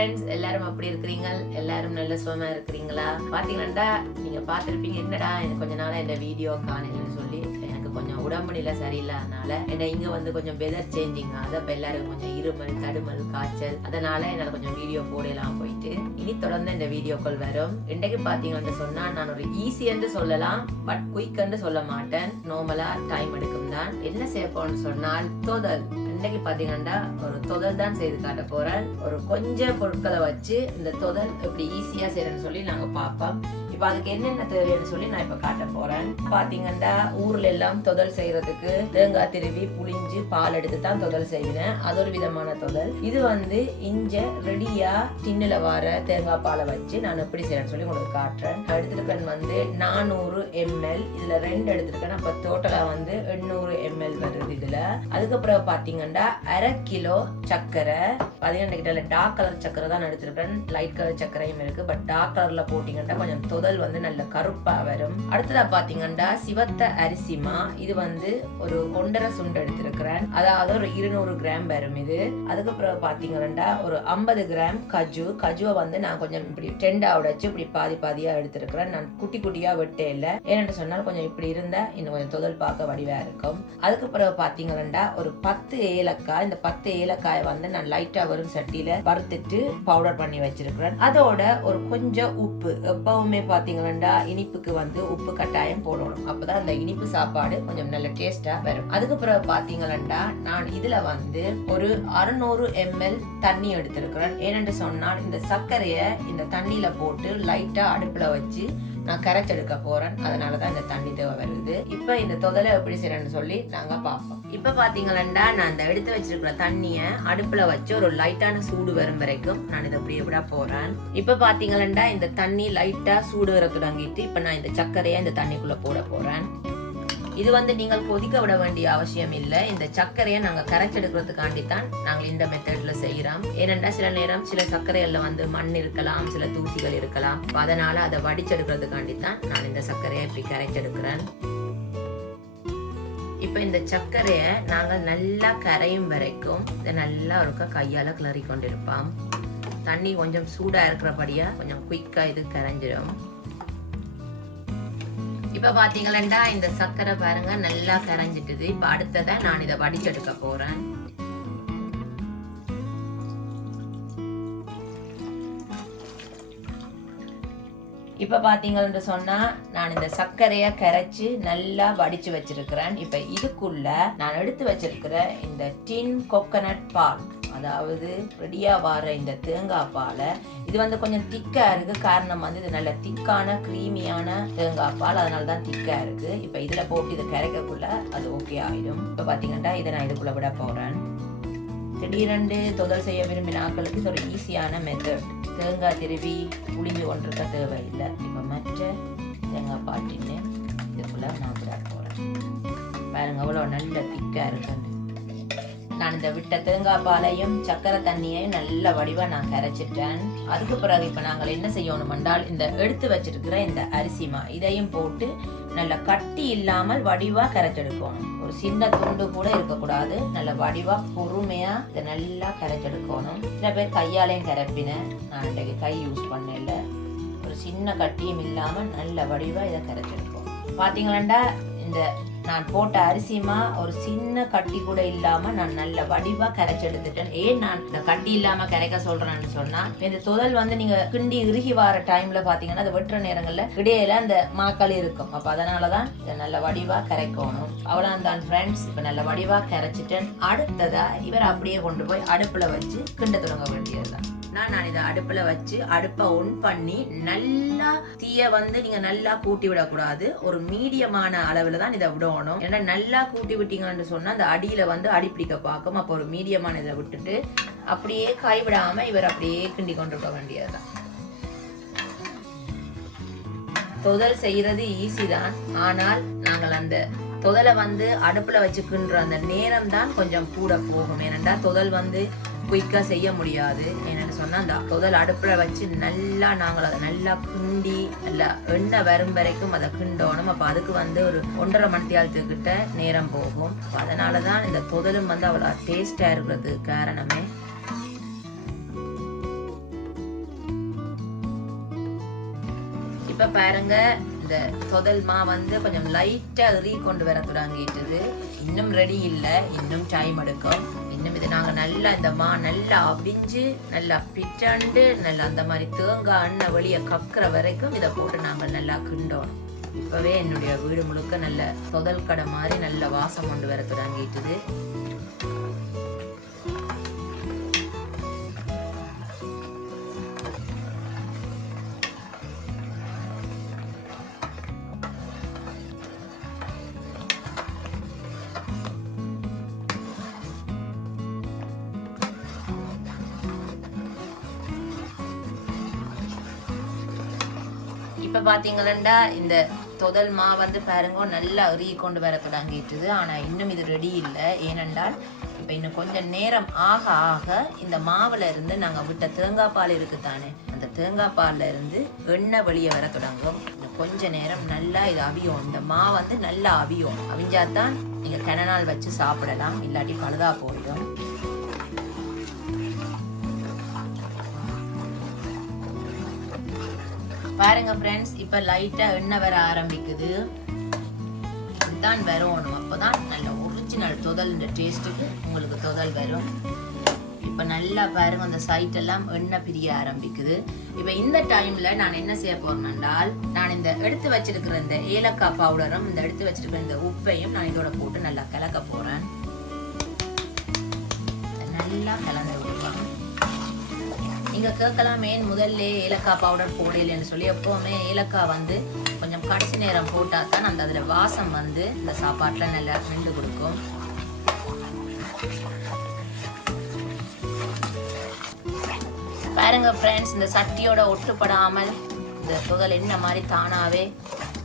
Friends, எல்லாரும் அப்படி இருக்கிறீங்க? எல்லாரும் நல்ல சுகமா இருக்கிறீங்களா? பாத்தீங்கன்னா நீங்க பார்த்திருப்பீங்க, என்னடா எனக்கு கொஞ்ச நாளா இந்த வீடியோ காணலன்னு சொல்லி. எனக்கு கொஞ்சம் உடம்பு நிலை சரியில்லாதனால என்ன இங்க வந்து கொஞ்சம் வெதர் சேஞ்சிங் அதப்ப எல்லாரும் கொஞ்சம் இருமல், தடுமல், காய்ச்சல், அதனால என்னால கொஞ்சம் வீடியோ போடலாம் போயிட்டு. இனி தொடர்ந்து இந்த வீடியோக்கள் வரும். இன்றைக்கு பாத்தீங்கன்னு சொன்னா நான் ஒரு ஈஸி என்று சொல்லலாம், பட் குயிக் என்று சொல்ல மாட்டேன். நார்மலா டைம் எடுக்கும் தான். என்ன செய்ய போறேன்னு சொன்னால் தோதல். இன்னைக்கு பாத்தீங்கன்னா ஒரு தொதல் தான் செய்து காட்ட போறேன். ஒரு கொஞ்சம் பொருட்களை வச்சு இந்த தொதல் எப்படி ஈஸியா செய்யறேன்னு சொல்லி நாங்க பார்ப்போம். இப்ப அதுக்கு என்னென்ன தேவைன்னு சொல்லி நான் இப்ப காட்ட போறேன். பாத்தீங்கன்னா ஊர்ல எல்லாம் தொதல் செய்யறதுக்கு தேங்காய் திருவி புளிஞ்சு பால் எடுத்து தான் தொதல் செய்வேன். அது ஒரு விதமான தொதல். இது வந்து இஞ்ச ரெடியா டின்னுல வர தேங்காய் பாலை வச்சு நான் எப்படி செய்யறேன்னு சொல்லி உங்களுக்கு காட்டுறேன். எடுத்துருக்கேன் வந்து 400 ml. இதுல 2 எடுத்துருக்கேன். அப்ப டோட்டலா வந்து 800 ml வருது இதுல. அதுக்கப்புறம் பாத்தீங்கன்னா 1/2 கிலோ சர்க்கரை. பாத்தீங்கன்னா கிட்ட டார்க் கலர் சர்க்கரை தான் எடுத்துருக்கேன். லைட் கலர் சர்க்கரையும் இருக்கு. பட் டார்க் கலர்ல போட்டீங்கன்னா கொஞ்சம் தொதல் வந்து நல்ல கருப்பா வரும். அடுத்ததா பாத்தீங்கன்னா சிவத்த அரிசிமா. இது வந்து ஒரு 1.5 சுண்டு எடுத்திருக்கிறேன். அதாவது ஒரு 200 கிராம் வரும் இது. அதுக்கப்புறம் பாத்தீங்கன்னா ஒரு 50 கிராம் கஜுவை வந்து நான் கொஞ்சம் இப்படி டெண்டா உடைச்சு இப்படி பாதி பாதியா எடுத்திருக்கிறேன். நான் குட்டி குட்டியா வெட்டே இல்லை. ஏன்னு சொன்னால் கொஞ்சம் இப்படி இருந்தா இன்னும் கொஞ்சம் தொதல் பார்க்க வடிவா இருக்கும். அதுக்கப்புறம் பாத்தீங்கன்னா ஒரு 10 ஏலக்காய். இந்த 10 ஏலக்காயை வந்து நான் லைட்டா வரும் சட்டியில வறுத்துட்டு பவுடர் பண்ணி வச்சிருக்கிறேன். அதோட ஒரு கொஞ்சம் உப்பு. எப்பவுமே பாத்தீங்கன்னா இனிப்புக்கு வந்து உப்பு கட்டாயம் போடணும். அப்பதான் அந்த இனிப்பு சாப்பாடு கொஞ்சம் நல்ல டேஸ்டா வரும். அதுக்கப்புறம் பாத்தீங்கன்னா நான் இதுல வந்து ஒரு 600 ml தண்ணி எடுத்திருக்கிறேன். ஏனென்று சொன்னால் இந்த சர்க்கரையை இந்த தண்ணியில போட்டு லைட்டா அடுப்புல வச்சு நான் கரைச்செடுக்க போறேன். அதனாலதான் இந்த தண்ணி தேவை வருது. இப்ப இந்த தொதலை எப்படி செய்யறேன்னு சொல்லி நாங்க பார்ப்போம். இப்ப பாத்தீங்கன்னா நான் இந்த எடுத்து வச்சிருக்கிற தண்ணிய அடுப்புல வச்சு ஒரு லைட்டான சூடு வரும் வரைக்கும் நான் இதை அப்படியே விட போறேன். இப்ப பாத்தீங்கன்னா இந்த தண்ணி லைட்டா சூடு வர தொடங்கிட்டு இப்ப நான் இந்த சர்க்கரையை இந்த தண்ணிக்குள்ள போட போறேன். இது வந்து நீங்கள் கொதிக்க விட வேண்டிய அவசியம் இல்லை. இந்த சர்க்கரையை நாங்க கரைச்செடுக்கிறதுக்காண்டி தான் நாங்கள் இந்த மெத்தட்ல செய்யறோம். ஏனென்றா சில நேரம் சில சர்க்கரையில வந்து மண் இருக்கலாம், சில தூசிகள் இருக்கலாம். அதனால அதை வடிச்செடுக்கிறதுக்காண்டி தான் நான் இந்த சர்க்கரையை இப்படி கரைச்செடுக்கிறேன். இப்ப இந்த சர்க்கரையை நாங்க நல்லா கரையும் வரைக்கும் இதை நல்லா ஒருக்கா கையால கிளறி கொண்டிருப்போம். தண்ணி கொஞ்சம் சூடா இருக்கிறபடியா கொஞ்சம் குயிக்கா இது கரைஞ்சிடும். இப்ப பாத்தீங்கன்னா இந்த சர்க்கரை பாருங்க நல்லா கரைஞ்சிட்டுது. இப்ப அடுத்ததை நான் இதை வடிச்செடுக்க போறேன். இப்ப பாத்தீங்கன்னு சொன்னா நான் இந்த சர்க்கரைய கரைச்சு நல்லா வடிச்சு வச்சிருக்கிறேன். இப்ப இதுக்குள்ள நான் எடுத்து வச்சிருக்கிற இந்த டின் கோகனட் பால், அதாவது ரெடியா வர இந்த தேங்காய் பாலை, இது வந்து கொஞ்சம் திக்கா இருக்கு. காரணம் வந்து இது நல்ல திக்கான கிரீமியான தேங்காய் பால், அதனாலதான் திக்கா இருக்கு. இப்ப இதுல போட்டு இதை கரைக்கக்குள்ள அது ஓகே ஆயிடும். இப்ப பாத்தீங்கன்னா இதை நான் இதுக்குள்ள விட போறேன். திடீரென்று தொதல் செய்ய விரும்பின ஆட்களுக்கு இது ஒரு ஈஸியான மெத்தட். தேங்காய் திருவி புளிஞ்சு கொண்டிருக்க தேவையில்லை. இப்ப மற்ற தேங்காய் பாட்டின்னு இதுக்குள்ள நான் விட போறேன். பாருங்க அவ்வளவு நல்ல திக்கா இருக்கு. நான் இந்த விட்ட தேங்காய் பாலையும் சக்கரை தண்ணியையும் நல்ல வடிவா நான் கரைச்சிட்டேன். அதுக்கு பிறகு இப்ப நாங்கள் என்ன செய்யணும் என்றால் இந்த எடுத்து வச்சிருக்கிற இந்த அரிசிமா இதையும் போட்டு நல்ல கட்டி இல்லாமல் வடிவா கரைச்செடுக்கணும். ஒரு சின்ன துண்டு கூட இருக்கக்கூடாது. நல்ல வடிவா பொறுமையா இதை நல்லா கரைச்செடுக்கணும். சில பேர் கையாலையும் கரைப்பினேன். நான் இன்றைக்கு கை யூஸ் பண்ணல. ஒரு சின்ன கட்டியும் இல்லாம நல்ல வடிவா இதை கரைச்செடுப்போம். பாத்தீங்கன்னா இந்த நான் போட்ட அரிசிமா ஒரு சின்ன கட்டி கூட இல்லாம நான் நல்ல வடிவா கரைச்செடுத்துட்டேன். ஏன் நான் இந்த கட்டி இல்லாம கரைக்க சொல்றேன்னு சொன்னா, இந்த தொதல் வந்து நீங்க கிண்டி இறுகி வர டைம்ல பாத்தீங்கன்னா அது வெட்டுற நேரங்கள்ல இடையில அந்த மாக்கள் இருக்கும். அப்ப அதனாலதான் இதை நல்ல வடிவா கரைக்கணும். அவ்வளவுதான் ஃப்ரெண்ட்ஸ். இப்ப நல்ல வடிவா கரைச்சிட்டேன். அடுத்ததா இவர் அப்படியே கொண்டு போய் அடுப்புல வச்சு கிண்ட தொடங்க வேண்டியதுதான். நான் இதை அடுப்புல வச்சு அடுப்பை ஒன் பண்ணி நல்லா தீய வந்து நீங்க நல்லா கூட்டி விடக்கூடாது. ஒரு மீடியமான அளவுல தான் இதை விடணும். ஏன்னா நல்லா கூட்டி விட்டீங்கன்னு சொன்னா அந்த அடியில வந்து அடிப்பிடிக்க பார்க்கும். அப்போ ஒரு மீடியமான இதை விட்டுட்டு அப்படியே கைவிடாம இவர் அப்படியே கிண்டி கொண்டிருக்க வேண்டியதுதான். தொதல் செய்யறது ஈஸி தான். ஆனால் நாங்கள் அந்த தொதலை வந்து அடுப்புல வச்சுக்கின்ற அந்த நேரம் தான் கொஞ்சம் கூட போகும். ஏனென்றா தொதல் வந்து குயிக்கா செய்ய முடியாது. என்னன்னு சொன்னா அந்த தொதல் அடுப்புல வச்சு நல்லா நாங்கள் அதை நல்லா கிண்டி நல்லா எண்ணெய் வரும் வரைக்கும் அதை கிண்டோணும். அப்ப அதுக்கு வந்து ஒரு 1.5 மணித்தியாலத்துக்கிட்ட நேரம் போகும். அதனாலதான் இந்த தொதலும் வந்து அவ்வளவு டேஸ்டா இருக்கிறதுக்கு காரணமே. இப்ப பாருங்க இந்த தொதல் மா வந்து கொஞ்சம் லைட்டா எறி கொண்டு வர தொடங்கிட்டுது. இன்னும் ரெடி இல்லை, இன்னும் டைம் எடுக்கும். இன்னும் இது நாங்க நல்லா இந்த மா நல்லா அவிஞ்சு நல்லா பிட்டாண்டு நல்லா அந்த மாதிரி தேங்காய் எண்ணெய் வெளியே கக்குற வரைக்கும் இதை போட்டு நாங்கள் நல்லா கிண்டோம். இப்பவே என்னுடைய வீடு முழுக்க நல்ல தொதல் கடை மாதிரி நல்ல வாசம் கொண்டு வர தொடங்கிட்டுது. இப்ப பாத்தீங்கன்னா இந்த தொதல் மா வந்து பாருங்க நல்லா எறி கொண்டு வர தொடங்கிட்டுது. ஆனா இன்னும் இது ரெடி இல்லை. ஏனென்றால் இப்ப இன்னும் கொஞ்சம் நேரம் ஆக ஆக இந்த மாவுல இருந்து நாங்க விட்ட தேங்காய் பால் இருக்குத்தானே, அந்த தேங்காய் பால்ல இருந்து எண்ணெய் வெளியே வர தொடங்கும். இன்னும் கொஞ்ச நேரம் நல்லா இது அவியும். இந்த மா வந்து நல்லா அவியும். அவிஞ்சாதான் நீங்க கனநாள் வச்சு சாப்பிடலாம், இல்லாட்டி பழுதா போயிடும். பாருங்க ஃப்ரெண்ட்ஸ், இப்ப லைட்டா எண்ணெய் வர ஆரம்பிக்குது. இதுதான் வரணும், அப்பதான் நல்ல ஒரிஜினல் தொதல் டேஸ்ட்டுக்கு உங்களுக்கு தொதல் வரும். இப்ப நல்லா பாருங்க அந்த சைட் எல்லாம் எண்ணெய் பிரிய ஆரம்பிக்குது. இப்ப இந்த டைம்ல நான் என்ன செய்ய போறேன்னால், நான் இந்த எடுத்து வச்சிருக்கிற இந்த ஏலக்காய் பவுடரும் இந்த எடுத்து வச்சிருக்கிற இந்த உப்பையும் நான் இதோட போட்டு நல்லா கலக்க போறேன். நல்லா கலந்து விடுவாங்க. நீங்க கேட்கலாம் ஏன் முதல்ல ஏலக்காய் பவுடர் போடலன்னு சொல்லி. எப்பவுமே ஏலக்காய் வந்து கொஞ்சம் கடைசி நேரம் போட்டா தான் அந்த அதுல வாசம் வந்து இந்த சாப்பாட்டுல நல்லா நின்று கொடுக்கும். பாருங்க ஃப்ரெண்ட்ஸ், இந்த சட்டியோட ஒட்டுப்படாமல் இந்த தொதல் எண்ணெய் மாதிரி தானாவே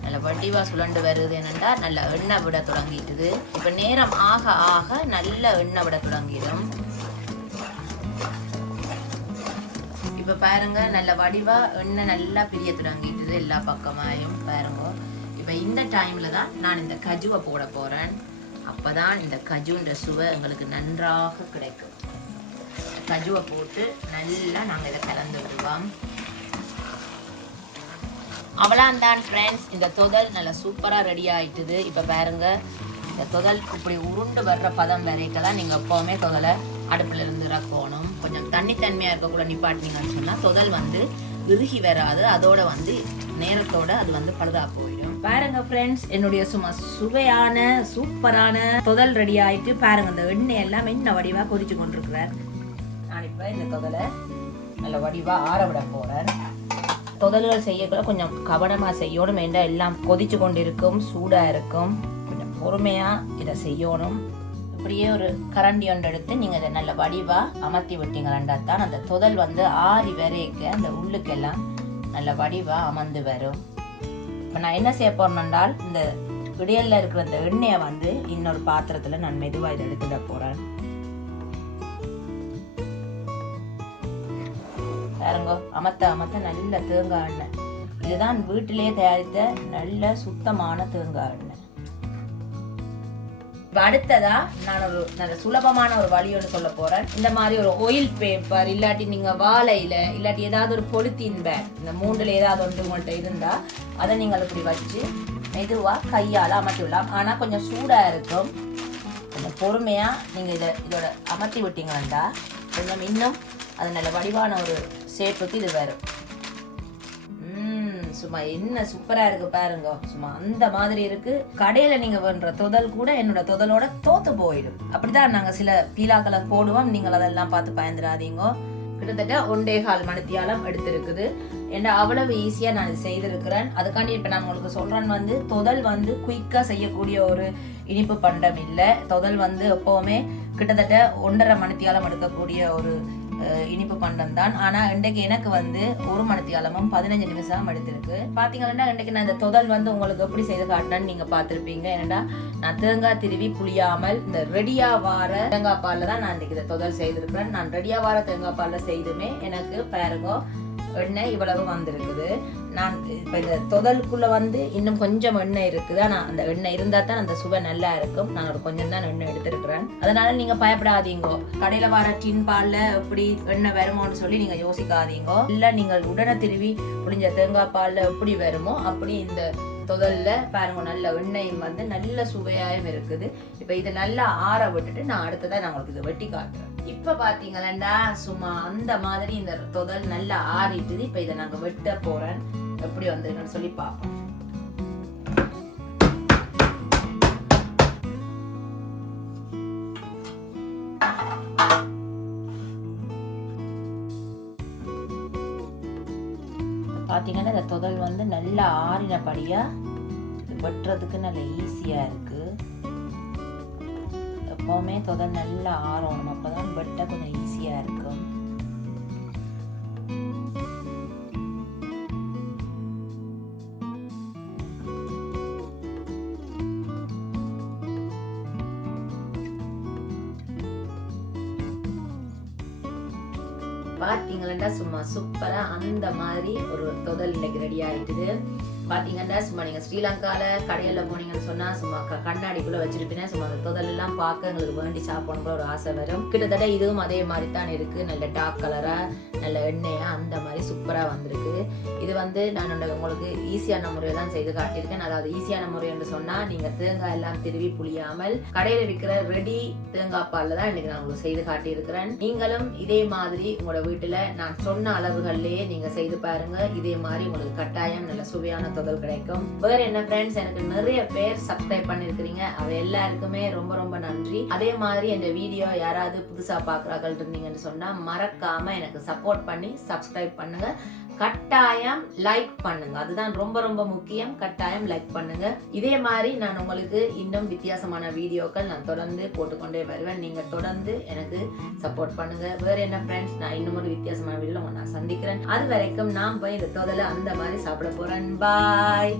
நல்ல வடிவா சுழண்டு வருது. என்னண்டா நல்ல எண்ணெய் விட தொடங்கிட்டுது. இப்ப நேரம் ஆக ஆக நல்ல எண்ணெய் விட தொடங்கிடும். இப்ப பாருங்க நல்ல வடிவா எண்ணெய் நல்லா பிரிய தொடங்கிட்டுது எல்லா பக்கமாயும் பாருங்க. இப்ப இந்த டைம்ல தான் நான் இந்த கஜுவை போட போறேன். அப்பதான் இந்த கஜுன்ற சுவை எங்களுக்கு நன்றாக கிடைக்கும். கஜுவை போட்டு நல்லா நாங்க இதை கலந்து விடுவோம். அவ்வளவுதான் ஃப்ரெண்ட்ஸ், இந்த தொதல் நல்லா சூப்பரா ரெடி ஆயிட்டுது. இப்ப பாருங்க இந்த தொதல் இப்படி உருண்டு வர்ற பதம் வரைக்கெல்லாம் நீங்க எப்பவுமே தொதலை அடுப்புல இருந்து இறக்கணும். கொஞ்சம் தண்ணித்தன்மையா இருக்கக்கூட நிப்பாட்டினீங்கன்னு சொன்னா தொதல் வந்து விருகி வராது. அதோட வந்து நேரத்தோட அது வந்து பழுதா போயிடும். பாருங்க ஃப்ரெண்ட்ஸ், என்னுடைய சும்மா சுவையான சூப்பரான தொதல் ரெடி ஆயிட்டு பாருங்க. இந்த எண்ணெய் எல்லாம் என்ன வடிவா கொதிச்சு கொண்டிருக்கிறார். நான் இப்ப இந்த தொதலை நல்ல வடிவா ஆற விட போறேன். தொதல்கள் செய்யக்கூட கொஞ்சம் கவனமா செய்யணும். வேண்டாம் எல்லாம் கொதிச்சு கொண்டிருக்கும், சூடா இருக்கும். கொஞ்சம் பொறுமையா இதை செய்யணும். அப்படியே ஒரு கரண்டி ஒன்று எடுத்து நீங்க இதை நல்ல வடிவா அமர்த்தி விட்டீங்களா தான் அந்த தொதல் வந்து ஆறி வரைக்க அந்த உள்ளுக்கெல்லாம் நல்ல வடிவா அமர்ந்து வரும். இப்ப நான் என்ன செய்ய போறேன்னால், இந்த விடியல்ல இருக்கிற இந்த எண்ணெயை வந்து இன்னொரு பாத்திரத்துல நான் மெதுவா இதை எடுத்துட போறேன். பாருங்க, அமர்த்த அமர்த்த நல்ல தேங்காய் எண்ணெய். இதுதான் வீட்டிலேயே தயாரித்த நல்ல சுத்தமான தேங்காய் எண்ணெய். அடுத்ததா நான் ஒரு நல்ல சுலபமான ஒரு வழி ஒன்று சொல்ல போறேன். இந்த மாதிரி ஒரு ஆயில் பேப்பர் இல்லாட்டி நீங்க வாழையில இல்லாட்டி ஏதாவது ஒரு பொலித்தீன் பேக், இந்த மூண்டுல ஏதாவது ஒன்று உங்கள்கிட்ட இருந்தா அதை நீங்கள் இப்படி வச்சு மெதுவா கையால அமர்த்தி விடலாம். ஆனா கொஞ்சம் சூடா இருக்கும். கொஞ்சம் பொறுமையா நீங்க இதோட அமர்த்தி விட்டீங்கன்னா கொஞ்சம் இன்னும் அது நல்ல வடிவான ஒரு ஷேப்புக்கு இது வரும். சும்மா என்ன சூப்பரா இருக்கு பாருங்க. சும்மா அந்த மாதிரி இருக்கு. கடையில நீங்க பண்ற தொதல் கூட என்னோட தொதலோட தோத்து போயிடும். அப்படிதான் நாங்க சில பீலாக்களை போடுவோம். நீங்கள் அதெல்லாம் பார்த்து பயந்துடாதீங்க. கிட்டத்தட்ட 1.25 மணித்தியாலம் எடுத்திருக்குது. ஏன்னா அவ்வளவு ஈஸியா நான் செய்திருக்கிறேன். அதுக்காண்டி இப்ப நான் உங்களுக்கு சொல்றேன் வந்து தொதல் வந்து குயிக்கா செய்யக்கூடிய ஒரு இனிப்பு பண்டம் இல்லை. தொதல் வந்து எப்பவுமே கிட்டத்தட்ட 1.5 மணித்தியாலம் எடுக்கக்கூடிய ஒரு இனிப்பு பண்டம் தான். ஆனா இன்றைக்கு எனக்கு வந்து 1 மணித்தியாலமும் 15 நிமிஷம் எடுத்திருக்கு. பாத்தீங்கன்னா இன்றைக்கு நான் இந்த தொதல் வந்து உங்களுக்கு எப்படி செய்து காட்டினேன்னு நீங்க பாத்திருப்பீங்க. ஏன்னா நான் தேங்காய் திருவி புளியாமல் இந்த ரெடியா வார தேங்காய் பால்ல தான் நான் இன்றைக்கு இந்த தொதல் செய்திருக்கிறேன். நான் ரெடியா வார தேங்காய் பால்ல செய்துமே எனக்கு பாருங்க எண்ணெய் இவ்வளவு வந்திருக்குது. நான் இப்போ இந்த தொதலுக்குள்ள வந்து இன்னும் கொஞ்சம் எண்ணெய் இருக்குது. ஆனால் அந்த எண்ணெய் இருந்தால் தான் அந்த சுவை நல்லா இருக்கும். நான் ஒரு கொஞ்சம் தான் எண்ணெய் எடுத்துருக்கிறேன். அதனால நீங்க பயப்படாதீங்க. கடையில வர டின் பால்ல எப்படி எண்ணெய் வருமோன்னு சொல்லி நீங்க யோசிக்காதீங்க. இல்லை நீங்கள் உடனே திருவி புளிஞ்ச தேங்காய் பால்ல எப்படி வருமோ அப்படி இந்த தொதல்ல பாருங்க நல்ல எண்ணெயும் வந்து நல்ல சுவையாயும் இருக்குது. இப்ப இதை நல்லா ஆற விட்டுட்டு நான் அடுத்ததான் நான் உங்களுக்கு இதை வெட்டி காட்டுறேன். இப்ப பாத்தீங்களா சும்மா அந்த மாதிரி இந்த தொதல் நல்லா ஆறிட்டுது. இப்ப இதை நாங்க வெட்ட போறேன். எப்படி வந்திருக்குன்னு சொல்லி பார்ப்போம். பார்த்தீங்கன்னா இந்த தொதல் வந்து நல்லா ஆறினபடியா வெட்டுறதுக்கு நல்ல ஈஸியா இருக்கு. எப்பவுமே தொதல் நல்லா ஆறணும், அப்பதான் வெட்ட கொஞ்சம் ஈஸியா இருக்கும். பாத்தீங்களா சும்மா சூப்பரா அந்த மாதிரி ஒரு தொதல் இன்னைக்கு ரெடி ஆயிட்டுது. பாத்தீங்கன்னா சும்மா நீங்க ஸ்ரீலங்கால கடையில போனீங்கன்னு சொன்னா சும்மா கண்ணாடிக்குள்ள வச்சிருப்பீங்க. சும்மா அந்த தொதல் எல்லாம் பார்க்க எங்களுக்கு வேண்டி சாப்பிடணும் ஒரு ஆசை வரும். கிட்டத்தட்ட இதுவும் அதே மாதிரி தான் இருக்கு. நல்ல டார்க் கலரா நல்ல எண்ணெயா அந்த மாதிரி சூப்பரா வந்திருக்கு. இது வந்து நான் உங்களுக்கு ஈஸியான முறையை தான் செய்து காட்டியிருக்கேன். அதாவது ஈஸியான முறை என்று சொன்னா நீங்க தேங்காய் எல்லாம் திருவி புளியாமல் கடையில விற்கிற ரெடி தேங்காய் பால்ல தான் இன்னைக்கு நான் உங்களுக்கு செய்து காட்டியிருக்கிறேன். நீங்களும் இதே மாதிரி உங்களோட வீட்டுல நான் சொன்ன அளவுகள்லயே நீங்க செய்து பாருங்க. இதே மாதிரி உங்களுக்கு கட்டாயம் நல்ல சுவையான தொதல் கிடைக்கும். வேற என்ன ஃப்ரெண்ட்ஸ், எனக்கு நிறைய பேர் சப்ஸ்கிரைப் பண்ணிருக்கீங்க. அவ எல்லாருக்குமே ரொம்ப ரொம்ப நன்றி. அதே மாதிரி இந்த வீடியோ யாராவது புதுசா பாக்குறார்கள் இருந்தீங்கன்னு சொன்னா மறக்காம எனக்கு சப்போர்ட் பண்ணி சப்ஸ்கிரைப் பண்ணுங்க. கட்டாயம் லைக் பண்ணுங்க, அதுதான் ரொம்ப ரொம்ப முக்கியம். கட்டாயம் லைக் பண்ணுங்க. இதே மாதிரி நான் உங்களுக்கு இன்னும் வித்தியாசமான வீடியோக்கள் நான் தொடர்ந்து போட்டுக்கொண்டே வருவேன். நீங்க தொடர்ந்து எனக்கு சப்போர்ட் பண்ணுங்க. வேற என்ன ஃப்ரெண்ட்ஸ், நான் இன்னும் ஒரு வித்தியாசமான வீடியோல நான் சந்திக்கிறேன். அது வரைக்கும் நான் போய் இந்த தொதலை அந்த மாதிரி சாப்பிட போறேன். பாய்.